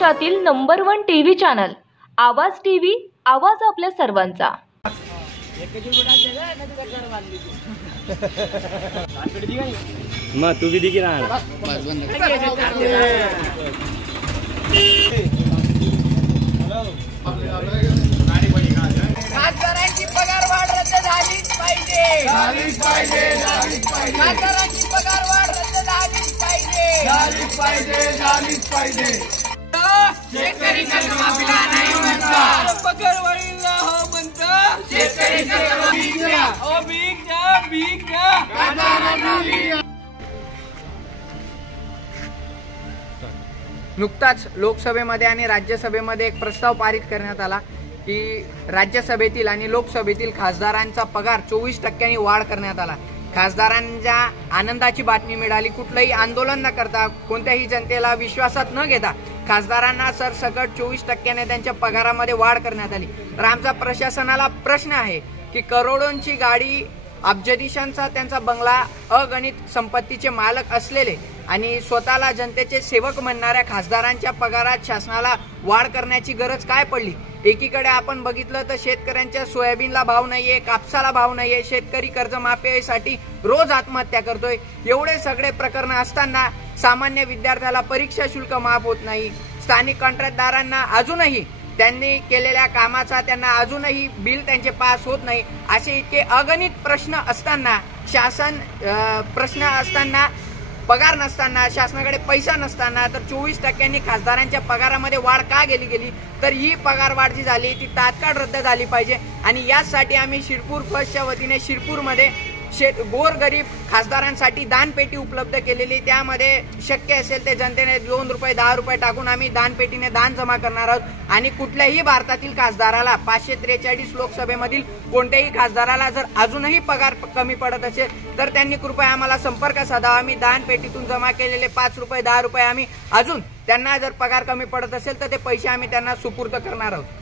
महाराष्ट्रातील number 1 TV channel आवाज TV, आवाज आपल्या सर्वांचा। मग तू भी दिकी ना खासदारांची पगारवाढ रद्द झालीच पाहिजे, झालीच पाहिजे, झालीच पाहिजे। खासदारांची पगारवाढ रद्द झालीच पाहिजे, झालीच पाहिजे, झालीच पाहिजे। शेतकरी कर्जमाफीला नाही म्हणता, पगारवाढीला हो म्हणता, शेतकरी कर्जमाफीला हो भीक द्या, भीक द्या, खासदारांना भीक द्या। नुकताच लोकसभेमध्ये आणि राज्यसभेमध्ये एक प्रस्ताव पारित करण्यात आला की राज्यसभेतील आणि लोकसभेतील खासदारांचा पगार 24% वाढ करण्यात आला। खासदारांच्या आनंदाची बातमी मिळाली। कुठलंही आंदोलन न करता, कोणत्याही जनतेला विश्वासात न घेता खासदारांना सरसकट 24% त्यांच्या पगारामध्ये वाढ करण्यात आली। तर आमचा प्रशासनाला प्रश्न आहे की करोडोंची गाडी, अब्जाधीशांचा त्यांचा बंगला, अगणित संपत्तीचे मालक असलेले आणि स्वतःला जनतेचे सेवक म्हणणाऱ्या खासदारांच्या पगारात शासनाला वाढ करण्याची गरज काय पडली? एकीकडे आपण बघितलं तर शेतकऱ्यांच्या सोयाबीनला भाव नाहीये, कापसाला भाव नाहीये, शेतकरी कर्जमाफीसाठी रोज आत्महत्या करतोय। एवढे सगळे प्रकरण असताना सामान्य विद्यार्थ्याला परीक्षा शुल्क माफ होत नाही, स्थानिक कॉन्ट्रॅक्टदारांना अजूनही त्यांनी केलेल्या कामाचा त्यांना अजूनही बिल त्यांचे पास होत नाही। असे इतके अगणित प्रश्न असताना, प्रश्न असताना, पगार नसताना, शासनाकडे पैसा नसताना तर 24% खासदारांच्या पगारामध्ये वाढ का गेली? तर ही पगार वाढ जी झाली ती तात्काळ रद्द झाली पाहिजे। आणि यासाठी आम्ही शिरपूर फर्स्टच्या वतीने शिरपूरमध्ये गोरगरीब खासदारांसाठी दानपेटी उपलब्ध केलेली, त्यामध्ये शक्य असेल ते जनतेने 2 रुपये 10 रुपये टाकून आम्ही दानपेटीने दान जमा करणार आहोत। आणि कुठल्याही भारतातील खासदाराला 543 लोकसभेमधील कोणत्याही खासदाराला जर अजूनही पगार कमी पडत असेल तर त्यांनी कृपया आम्हाला संपर्क साधावा। आम्ही दानपेटीतून जमा केलेले 5 रुपये 10 रुपये आम्ही अजून त्यांना जर पगार कमी पडत असेल तर ते पैसे आम्ही त्यांना सुपूर्द करणार आहोत।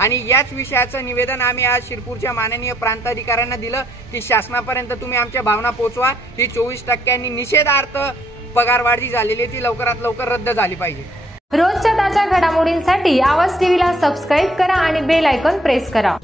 आणि याच विषयाचं निवेदन आम्ही आज शिरपूरच्या माननीय प्रांताधिकाऱ्यांना दिलं की शासनापर्यंत तुम्ही आमच्या भावना पोहोचवा। ही 24% निषेधार्थ पगारवाढ जी झालेली ती लवकरात लवकर रद्द झाली पाहिजे। रोजच्या ताज्या घडामोडींसाठी आवाज टीव्हीला सबस्क्राईब करा आणि बेल आयकॉन प्रेस करा।